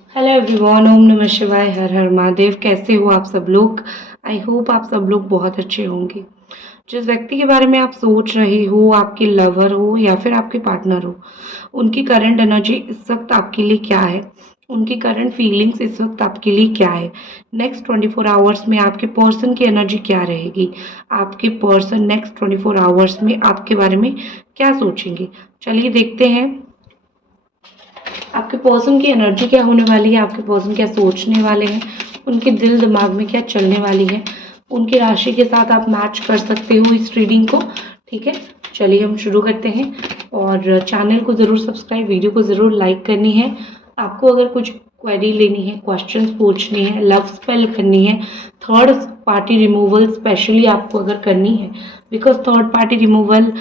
Hello everyone, ओम नमः शिवाय, हर हर महादेव। कैसे हो आप सब लोग? आई होप आप सब लोग बहुत अच्छे होंगे। जिस व्यक्ति के बारे में आप सोच रहे हो, आपके लवर हो या फिर आपके पार्टनर हो, उनकी करंट एनर्जी इस वक्त आपके लिए क्या है? उनकी करंट फीलिंग्स इस वक्त आपके लिए क्या है? नेक्स्ट 24 आवर्स में आपके पर्सन की एनर्जी क्या रहेगी? आपके पर्सन नेक्स्ट 24 आवर्स में आपके बारे में क्या सोचेंगे? चलिए देखते हैं आपके पर्सन की एनर्जी क्या होने वाली है, आपके पर्सन क्या सोचने वाले हैं, उनके दिल दिमाग में क्या चलने वाली है। उनकी राशि के साथ आप मैच कर सकते हो इस रीडिंग को। ठीक है, चलिए हम शुरू करते हैं। और चैनल को ज़रूर सब्सक्राइब, वीडियो को ज़रूर लाइक करनी है। आपको अगर कुछ क्वेरी लेनी है, क्वेश्चंस पूछनी है, लव स्पेल करनी है, थर्ड पार्टी रिमूवल स्पेशली आपको अगर करनी है, because third party removal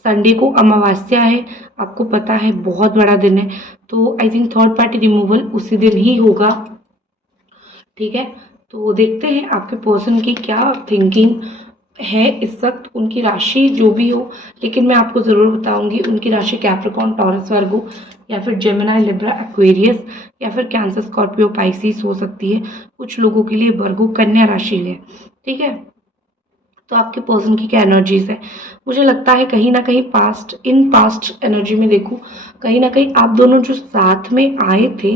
Sunday को अमावस्या है, आपको पता है बहुत बड़ा दिन है, तो I think third party removal उसी दिन ही होगा। ठीक है, तो देखते हैं आपके पर्सन की क्या थिंकिंग है इस वक्त, उनकी राशि जो भी हो। लेकिन मैं आपको ज़रूर बताऊंगी उनकी राशि कैप्रिकॉर्न, टॉरस, वर्गो या फिर जेमिनी, लिब्रा, एक्वेरियस या फिर कैंसर, स्कॉर्पियो, पाइसिस हो सकती है। कुछ लोगों के लिए वर्गो कन्या राशि है। ठीक है, तो आपके पर्सन की क्या एनर्जीज है? मुझे लगता है कहीं ना कहीं पास्ट एनर्जी में देखूं, कहीं ना कहीं आप दोनों जो साथ में आए थे,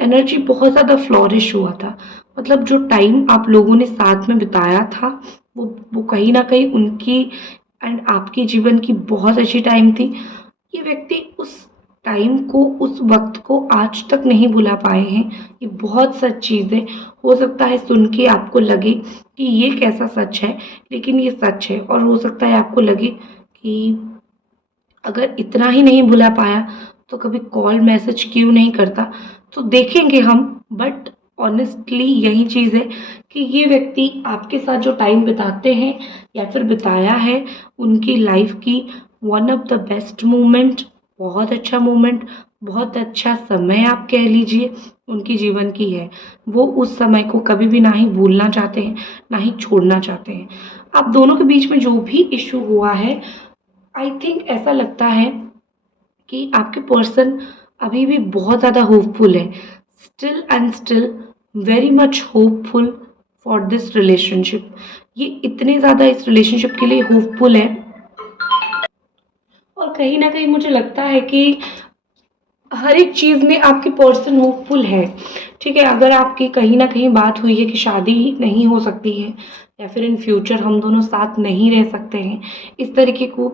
एनर्जी बहुत ज़्यादा फ्लोरिश हुआ था। मतलब जो टाइम आप लोगों ने साथ में बिताया था, वो कहीं ना कहीं उनकी एंड आपके जीवन की बहुत अच्छी टाइम थी। ये व्यक्ति उस टाइम को, उस वक्त को आज तक नहीं भुला पाए हैं। ये बहुत सच चीज़ है। हो सकता है सुन के आपको लगे कि ये कैसा सच है, लेकिन ये सच है। और हो सकता है आपको लगे कि अगर इतना ही नहीं भुला पाया तो कभी कॉल मैसेज क्यों नहीं करता। तो देखेंगे हम, बट ऑनेस्टली यही चीज़ है कि ये व्यक्ति आपके साथ जो टाइम बिताते हैं या फिर बिताया है, उनकी लाइफ की one of the best moment, बहुत अच्छा मोमेंट, बहुत अच्छा समय आप कह लीजिए, उनकी जीवन की है। वो उस समय को कभी भी ना ही भूलना चाहते हैं, ना ही छोड़ना चाहते हैं। आप दोनों के बीच में जो भी इशू हुआ है, आई थिंक ऐसा लगता है कि आपके पर्सन अभी भी बहुत ज़्यादा होपफुल है, still and still very much hopeful for this relationship. ये इतने ज़्यादा इस रिलेशनशिप के लिए होपफुल है। और कहीं ना कहीं मुझे लगता है कि हर एक चीज़ में आपकी पर्सन होपफुल है। ठीक है, अगर आपकी कहीं ना कहीं बात हुई है कि शादी नहीं हो सकती है या फिर इन फ्यूचर हम दोनों साथ नहीं रह सकते हैं, इस तरीके को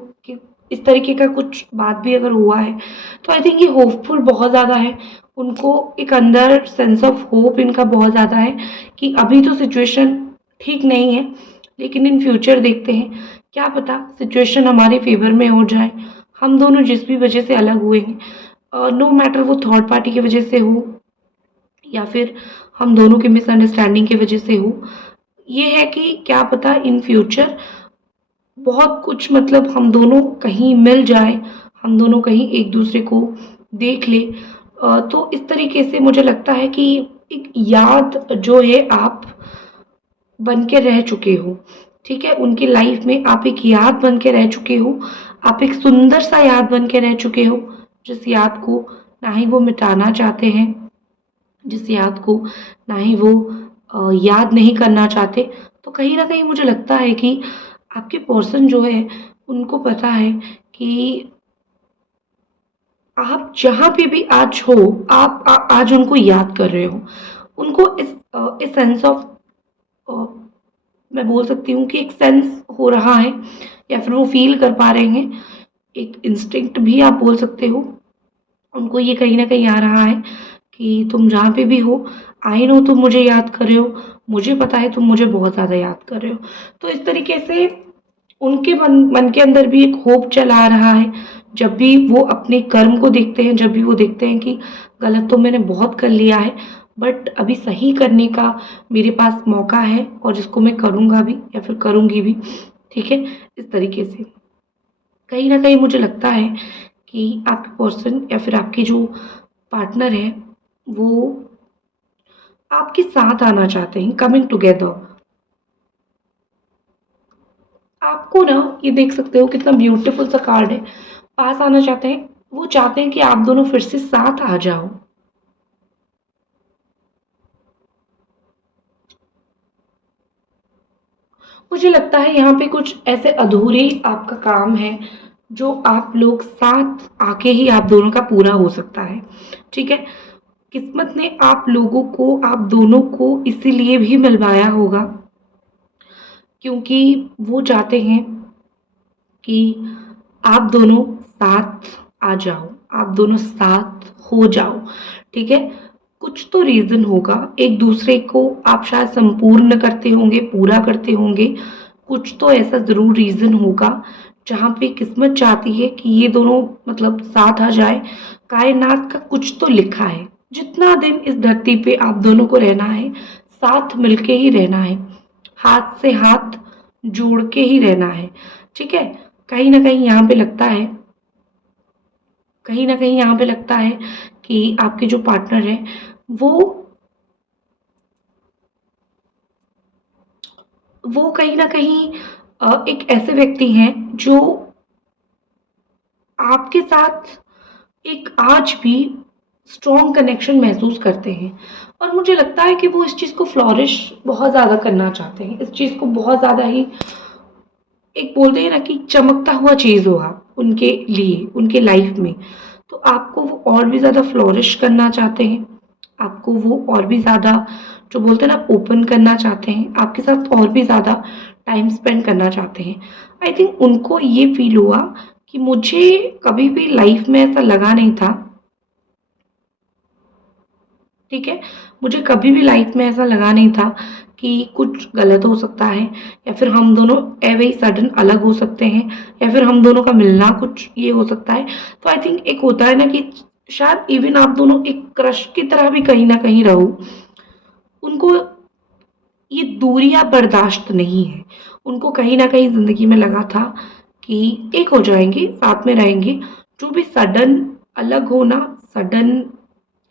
इस तरीके का कुछ बात भी अगर हुआ है, तो आई थिंक ये होपफुल बहुत ज़्यादा है। उनको एक अंदर सेंस ऑफ होप इनका बहुत ज़्यादा है कि अभी तो सिचुएशन ठीक नहीं है, लेकिन इन फ्यूचर देखते हैं, क्या पता सिचुएशन हमारे फेवर में हो जाए। हम दोनों जिस भी वजह से अलग हुए हैं, नो मैटर वो थर्ड पार्टी की वजह से हो या फिर हम दोनों के मिसअंडरस्टैंडिंग की वजह से हो, ये है कि क्या पता इन फ्यूचर बहुत कुछ, मतलब हम दोनों कहीं मिल जाए, हम दोनों कहीं एक दूसरे को देख ले। तो इस तरीके से मुझे लगता है कि एक याद जो है आप बन के रह चुके हो। ठीक है, उनकी लाइफ में आप एक याद बन के रह चुके हो, आप एक सुंदर सा याद बन के रह चुके हो, जिस याद को ना ही वो मिटाना चाहते हैं, जिस याद को ना ही वो याद नहीं करना चाहते। तो कहीं ना कहीं मुझे लगता है कि आपके पर्सन जो है, उनको पता है कि आप जहाँ पे भी आज हो, आप आज उनको याद कर रहे हो। उनको इस सेंस ऑफ, मैं बोल सकती हूँ कि एक सेंस हो रहा है या फिर वो फील कर पा रहे हैं, एक इंस्टिंक्ट भी आप बोल सकते हो। उनको ये कहीं न कहीं आ रहा है कि तुम जहाँ पे भी हो, आई नो तुम मुझे याद कर रहे हो, मुझे पता है तुम मुझे बहुत ज़्यादा याद कर रहे हो। तो इस तरीके से उनके मन मन के अंदर भी एक होप चला आ रहा है। जब भी वो अपने कर्म को देखते हैं, जब भी वो देखते हैं कि गलत तो मैंने बहुत कर लिया है, बट अभी सही करने का मेरे पास मौका है और जिसको मैं करूँगा भी या फिर करूँगी भी। ठीक है, इस तरीके से कहीं न कहीं मुझे लगता है कि आपके पर्सन या फिर आपके जो पार्टनर है, वो आपके साथ आना चाहते हैं, कमिंग टुगेदर। आपको ना, ये देख सकते हो कितना ब्यूटीफुल सा कार्ड है, पास आना चाहते हैं। वो चाहते हैं कि आप दोनों फिर से साथ आ जाओ। मुझे लगता है यहाँ पे कुछ ऐसे अधूरे आपका काम है जो आप लोग साथ आके ही आप दोनों का पूरा हो सकता है, ठीक है। किस्मत ने आप लोगों को, आप दोनों को इसीलिए भी मिलवाया होगा क्योंकि वो चाहते हैं कि आप दोनों साथ आ जाओ, आप दोनों साथ हो जाओ, ठीक है। कुछ तो रीज़न होगा, एक दूसरे को आप शायद संपूर्ण करते होंगे, पूरा करते होंगे। कुछ तो ऐसा ज़रूर रीज़न होगा जहाँ पे किस्मत चाहती है कि ये दोनों मतलब साथ आ जाए। कायनात का कुछ तो लिखा है। जितना दिन इस धरती पे आप दोनों को रहना है, साथ मिलके ही रहना है, हाथ से हाथ जोड़ के ही रहना है, ठीक है। कहीं ना कहीं यहाँ पे लगता है, कहीं ना कहीं यहाँ पे लगता है कि आपके जो पार्टनर है वो कहीं ना कहीं एक ऐसे व्यक्ति हैं जो आपके साथ एक आज भी स्ट्रॉन्ग कनेक्शन महसूस करते हैं। और मुझे लगता है कि वो इस चीज़ को फ्लॉरिश बहुत ज़्यादा करना चाहते हैं, इस चीज़ को बहुत ज़्यादा ही, एक बोलते हैं ना कि चमकता हुआ चीज़ हो आप उनके लिए, उनके लाइफ में। तो आपको वो और भी ज़्यादा फ्लोरिश करना चाहते हैं, आपको वो और भी ज़्यादा जो बोलते हैं ना ओपन करना चाहते हैं, आपके साथ और भी ज़्यादा टाइम स्पेंड करना चाहते हैं। आई थिंक उनको ये फील हुआ कि मुझे कभी भी लाइफ में ऐसा लगा नहीं था, ठीक है। मुझे कभी भी लाइफ में ऐसा लगा नहीं था कि कुछ गलत हो सकता है या फिर हम दोनों एवे ही सडन अलग हो सकते हैं या फिर हम दोनों का मिलना कुछ ये हो सकता है। तो आई थिंक एक होता है ना कि शायद इवन आप दोनों एक क्रश की तरह भी कहीं ना कहीं रहो। उनको ये दूरियां बर्दाश्त नहीं है, उनको कहीं ना कहीं जिंदगी में लगा था कि एक हो जाएंगे, साथ में रहेंगे। जो भी सडन अलग होना, सडन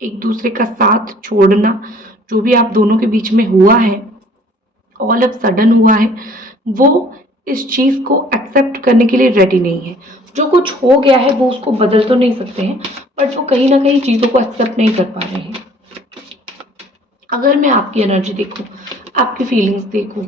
एक दूसरे का साथ छोड़ना, जो भी आप दोनों के बीच में हुआ है, ऑल ऑफ सडन हुआ है, वो इस चीज़ को एक्सेप्ट करने के लिए रेडी नहीं है। जो कुछ हो गया है वो उसको बदल तो नहीं सकते हैं, बट वो कहीं ना कहीं चीज़ों को एक्सेप्ट नहीं कर पा रहे हैं। अगर मैं आपकी एनर्जी देखूं, आपकी फीलिंग्स देखूं,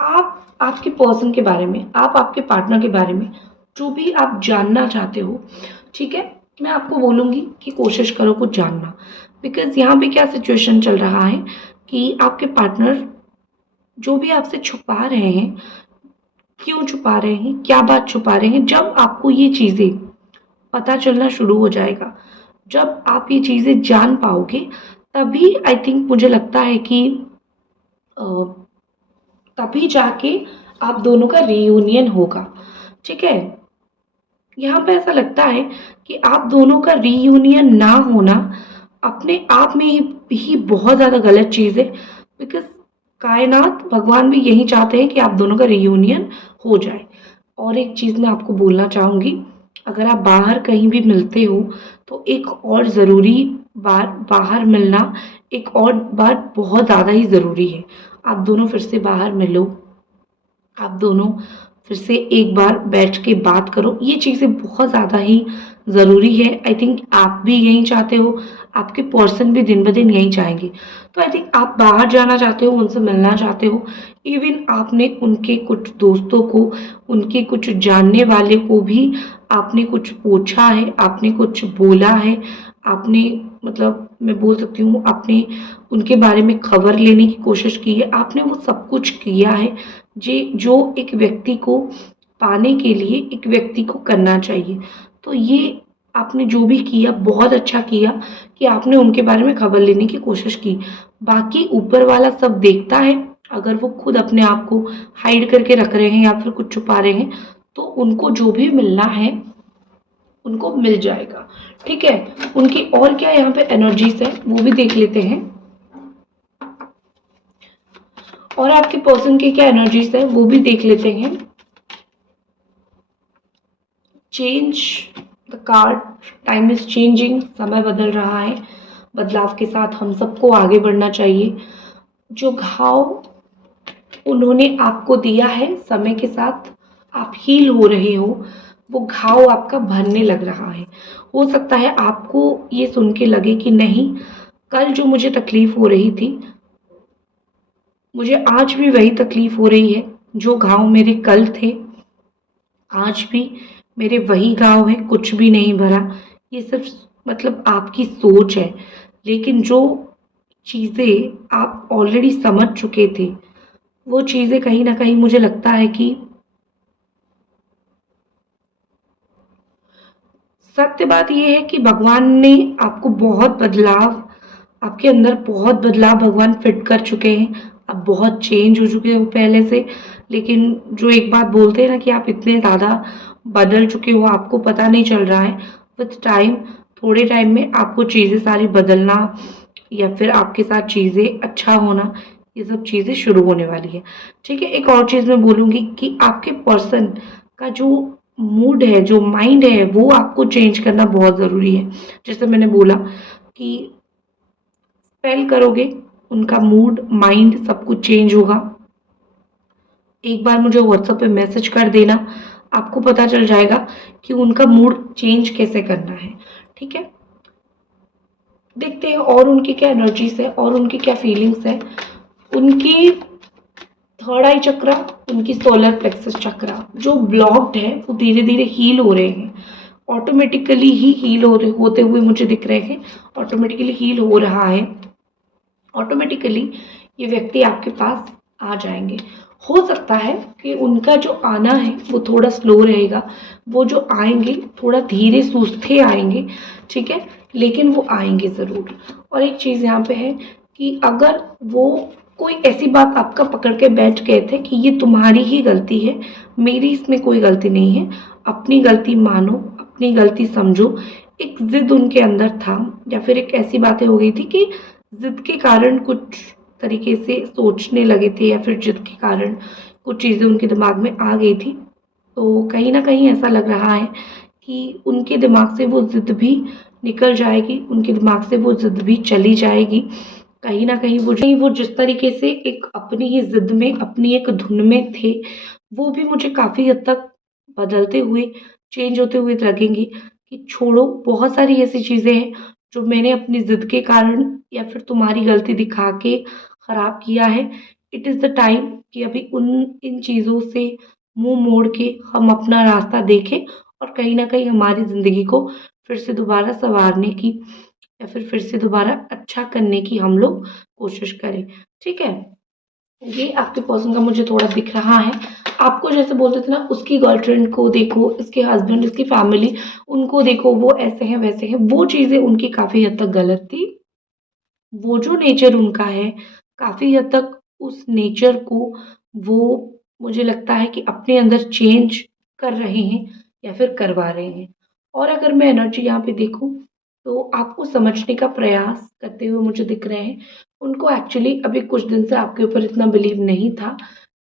आप आपके पर्सन के बारे में, आप आपके पार्टनर के बारे में जो भी आप जानना चाहते हो, ठीक है, मैं आपको बोलूँगी कि कोशिश करो कुछ जानना। बिकॉज यहाँ पे क्या सिचुएशन चल रहा है कि आपके पार्टनर जो भी आपसे छुपा रहे हैं, क्यों छुपा रहे हैं, क्या बात छुपा रहे हैं, जब आपको ये चीज़ें पता चलना शुरू हो जाएगा, जब आप ये चीज़ें जान पाओगे, तभी आई थिंक मुझे लगता है कि अ, तभी जाके आप दोनों का रियूनियन होगा, ठीक है। यहाँ पे ऐसा लगता है कि आप दोनों का रीयूनियन ना होना अपने आप में ही बहुत ज़्यादा गलत चीज़ है। बिकॉज कायनात भगवान भी यही चाहते हैं कि आप दोनों का रीयूनियन हो जाए। और एक चीज़ मैं आपको बोलना चाहूँगी, अगर आप बाहर कहीं भी मिलते हो तो एक और ज़रूरी बार बाहर मिलना, एक और बार बहुत ज़्यादा ही ज़रूरी है। आप दोनों फिर से बाहर मिलो, आप दोनों फिर से एक बार बैठ के बात करो, ये चीज़ें बहुत ज़्यादा ही ज़रूरी है। आई थिंक आप भी यही चाहते हो, आपके पर्सन भी दिन ब दिन यही चाहेंगे। तो आई थिंक आप बाहर जाना चाहते हो, उनसे मिलना चाहते हो। इवन आपने उनके कुछ दोस्तों को, उनके कुछ जानने वाले को भी आपने कुछ पूछा है, आपने कुछ बोला है, आपने मतलब मैं बोल सकती हूँ आपने उनके बारे में खबर लेने की कोशिश की है, आपने वो सब कुछ किया है जे जो एक व्यक्ति को पाने के लिए एक व्यक्ति को करना चाहिए। तो ये आपने जो भी किया बहुत अच्छा किया कि आपने उनके बारे में खबर लेने की कोशिश की। बाकी ऊपर वाला सब देखता है, अगर वो खुद अपने आप को हाइड करके रख रहे हैं या फिर कुछ छुपा रहे हैं तो उनको जो भी मिलना है उनको मिल जाएगा, ठीक है। उनकी और क्या यहाँ पे एनर्जीज है वो भी देख लेते हैं, और आपके पर्सन की क्या एनर्जीज है वो भी देख लेते हैं। Change the card, time is changing, समय बदल रहा है, बदलाव के साथ हम सबको आगे बढ़ना चाहिए। जो घाव उन्होंने आपको दिया है, समय के साथ आप हील हो रहे हो, वो घाव आपका भरने लग रहा है। हो सकता है आपको ये सुन के लगे कि नहीं, कल जो मुझे तकलीफ़ हो रही थी, मुझे आज भी वही तकलीफ़ हो रही है। जो घाव मेरे कल थे, आज भी मेरे वही घाव हैं, कुछ भी नहीं भरा। ये सब मतलब आपकी सोच है, लेकिन जो चीज़ें आप ऑलरेडी समझ चुके थे, वो चीज़ें कहीं न कहीं मुझे लगता है कि सत्य बात ये है कि भगवान ने आपको बहुत बदलाव, आपके अंदर बहुत बदलाव भगवान फिट कर चुके हैं। आप बहुत चेंज हो चुके हो पहले से। लेकिन जो एक बात बोलते हैं ना कि आप इतने ज़्यादा बदल चुके हो, आपको पता नहीं चल रहा है। विथ टाइम, थोड़े टाइम में आपको चीज़ें सारी बदलना या फिर आपके साथ चीज़ें अच्छा होना, ये सब चीज़ें शुरू होने वाली है। ठीक है? एक और चीज़ मैं बोलूँगी कि आपके पर्सन का जो मूड है, जो माइंड है, वो आपको चेंज करना बहुत ज़रूरी है। जैसे मैंने बोला कि स्पेल करोगे, उनका मूड, माइंड सब कुछ चेंज होगा। एक बार मुझे व्हाट्सएप पे मैसेज कर देना, आपको पता चल जाएगा कि उनका मूड चेंज कैसे करना है। ठीक है? देखते हैं और उनकी क्या एनर्जीज़ है और उनकी क्या फीलिंग्स है। उनकी थर्ड आई चक्रा, उनकी सोलर प्लेक्सस चक्रा जो ब्लॉक्ड है, वो धीरे-धीरे हील हो रहे हैं। ऑटोमेटिकली ही हील होते हुए मुझे दिख रहे हैं। ऑटोमेटिकली हील हो रहा है। ऑटोमेटिकली ये व्यक्ति आपके पास आ जाएँगे। हो सकता है कि उनका जो आना है वो थोड़ा स्लो रहेगा, वो जो आएँगे थोड़ा धीरे सुस्ते आएँगे, ठीक है? लेकिन वो आएँगे ज़रूर। और एक चीज़ यहाँ पे है कि अगर वो कोई ऐसी बात आपका पकड़ के बैठ गए थे कि ये तुम्हारी ही गलती है, मेरी इसमें कोई गलती नहीं है, अपनी गलती मानो, अपनी गलती समझो। एक ज़िद उनके अंदर था या फिर एक ऐसी बातें हो गई थी कि ज़िद के कारण कुछ तरीके से सोचने लगे थे या फिर ज़िद के कारण कुछ चीज़ें उनके दिमाग में आ गई थी। तो कहीं न कहीं ऐसा लग रहा है कि उनके दिमाग से वो ज़िद भी निकल जाएगी, उनके दिमाग से वो ज़िद भी चली जाएगी। कहीं न कहीं वो जिस तरीके से एक अपनी ही ज़िद में, अपनी एक धुन में थे, वो भी मुझे काफ़ी हद तक बदलते हुए, चेंज होते हुए लगेंगे कि छोड़ो, बहुत सारी ऐसी चीज़ें हैं जो मैंने अपनी ज़िद के कारण या फिर तुम्हारी गलती दिखा के खराब किया है। इट इज़ द टाइम कि अभी उन इन चीज़ों से मुँह मोड़ के हम अपना रास्ता देखें और कहीं न कहीं हमारी ज़िंदगी को फिर से दोबारा सँवारने की या फिर से दोबारा अच्छा करने की हम लोग कोशिश करें। ठीक है? ये आपके पर्सन का मुझे थोड़ा दिख रहा है। आपको जैसे बोलते थे ना उसकी गर्लफ्रेंड को देखो, इसके हस्बैंड, इसकी फैमिली, उनको देखो वो ऐसे हैं, वैसे हैं, वो चीज़ें उनकी काफ़ी हद तक गलत थी। वो जो नेचर उनका है, काफ़ी हद तक उस नेचर को वो मुझे लगता है कि अपने अंदर चेंज कर रहे हैं या फिर करवा रहे हैं। और अगर मैं एनर्जी यहाँ पे देखूँ, तो आपको समझने का प्रयास करते हुए मुझे दिख रहे हैं। उनको एक्चुअली अभी कुछ दिन से आपके ऊपर इतना बिलीव नहीं था,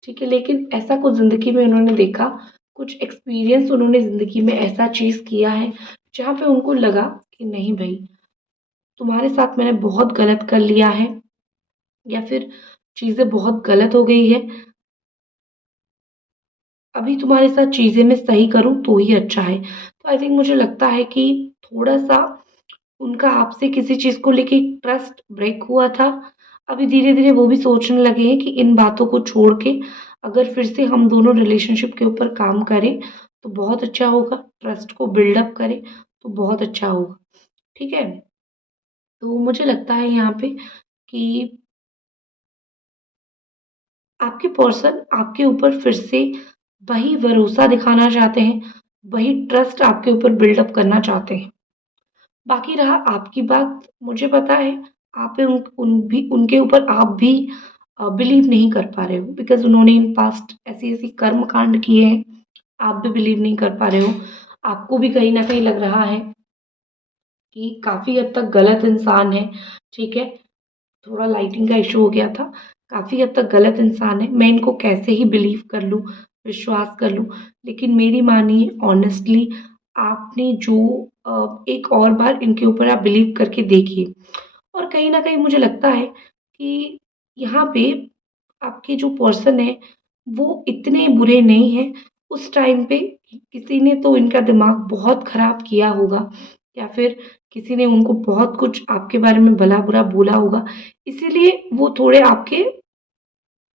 ठीक है? लेकिन ऐसा कुछ ज़िंदगी में उन्होंने देखा, कुछ एक्सपीरियंस उन्होंने ज़िंदगी में ऐसा चीज़ किया है, जहाँ पे उनको लगा कि नहीं भई, तुम्हारे साथ मैंने बहुत गलत कर लिया है या फिर चीज़ें बहुत गलत हो गई है। अभी तुम्हारे साथ चीज़ें मैं सही करूँ तो ही अच्छा है। तो आई थिंक मुझे लगता है कि थोड़ा-सा उनका आपसे किसी चीज़ को लेके ट्रस्ट ब्रेक हुआ था। अभी धीरे-धीरे वो भी सोचने लगे हैं कि इन बातों को छोड़ के अगर फिर से हम दोनों रिलेशनशिप के ऊपर काम करें, तो बहुत अच्छा होगा। ट्रस्ट को बिल्ड अप करें, तो बहुत अच्छा होगा। ठीक है? तो मुझे लगता है यहाँ पे कि आपके पर्सन आपके ऊपर फिर से वही भरोसा दिखाना चाहते हैं, वही ट्रस्ट आपके ऊपर बिल्ड अप करना चाहते हैं। बाकी रहा आपकी बात, मुझे पता है आप पे उनके ऊपर आप भी बिलीव नहीं कर पा रहे हो बिकॉज़ उन्होंने इन पास्ट ऐसी-ऐसी कर्म कांड किए हैं, आप भी बिलीव नहीं कर पा रहे हो। आपको भी कहीं न कहीं लग रहा है कि काफ़ी हद तक गलत इंसान है, ठीक है? थोड़ा लाइटिंग का इशू हो गया था। काफ़ी हद तक गलत इंसान है। मैं इनको कैसे ही बिलीव कर लूँ, विश्वास कर लूँ। लेकिन मेरी मानिए ऑनेस्टली आपने जो एक और बार इनके ऊपर आप बिलीव करके देखिए। और कहीं न कहीं मुझे लगता है कि यहाँ पे आपके जो पर्सन है, वो इतने बुरे नहीं हैं। उस टाइम पे किसी ने तो इनका दिमाग बहुत ख़राब किया होगा या फिर किसी ने उनको बहुत कुछ आपके बारे में भला बुरा बोला होगा, इसीलिए वो थोड़े आपके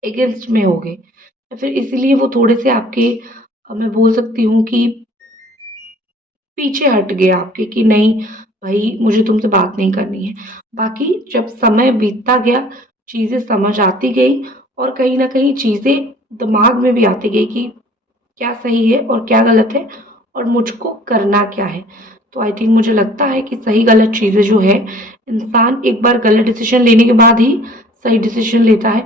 अगेंस्ट में हो गए, या फिर इसीलिए वो थोड़े से आपके मैं बोल सकती हूँ कि पीछे हट गए आपके कि नहीं भाई मुझे तुमसे बात नहीं करनी है। बाकी जब समय बीतता गया, चीज़ें समझ आती गई और कहीं न कहीं चीज़ें दिमाग में भी आती गई कि क्या सही है और क्या गलत है और मुझको करना क्या है। तो आई थिंक मुझे लगता है कि सही गलत चीज़ें जो है, इंसान एक बार गलत डिसीज़न लेने के बाद ही सही डिसीज़न लेता है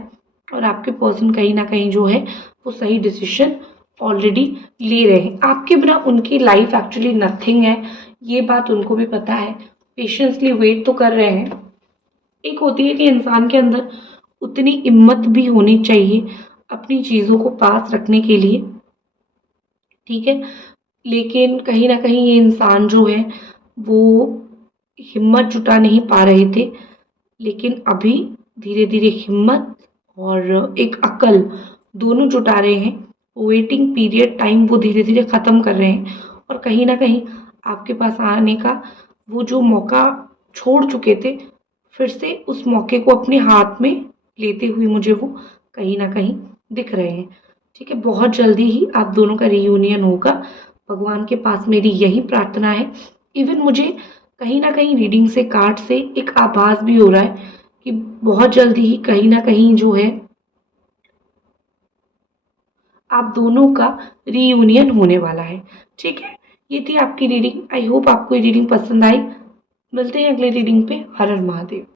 और आपके पर्सन कहीं न कहीं जो है वो सही डिसीज़न ऑलरेडी ले रहे हैं। आपके बिना उनकी लाइफ एक्चुअली नथिंग है, ये बात उनको भी पता है। पेशेंसली वेट तो कर रहे हैं। एक होती है कि इंसान के अंदर उतनी हिम्मत भी होनी चाहिए अपनी चीज़ों को पास रखने के लिए, ठीक है? लेकिन कहीं न कहीं ये इंसान जो है वो हिम्मत जुटा नहीं पा रहे थे। लेकिन अभी धीरे-धीरे हिम्मत और एक अक्ल दोनों जुटा रहे हैं। वेटिंग पीरियड टाइम वो धीरे-धीरे ख़त्म कर रहे हैं और कहीं न कहीं आपके पास आने का वो जो मौका छोड़ चुके थे, फिर से उस मौके को अपने हाथ में लेते हुए मुझे वो कहीं न कहीं दिख रहे हैं। ठीक है? बहुत जल्दी ही आप दोनों का रियूनियन होगा। भगवान के पास मेरी यही प्रार्थना है। इवन मुझे कहीं न कहीं रीडिंग से, कार्ड से एक आभास भी हो रहा है कि बहुत जल्दी ही कहीं न कहीं जो है आप दोनों का रीयूनियन होने वाला है। ठीक है? ये थी आपकी रीडिंग। आई होप आपको ये रीडिंग पसंद आई। मिलते हैं अगले रीडिंग पे। हर हर महादेव।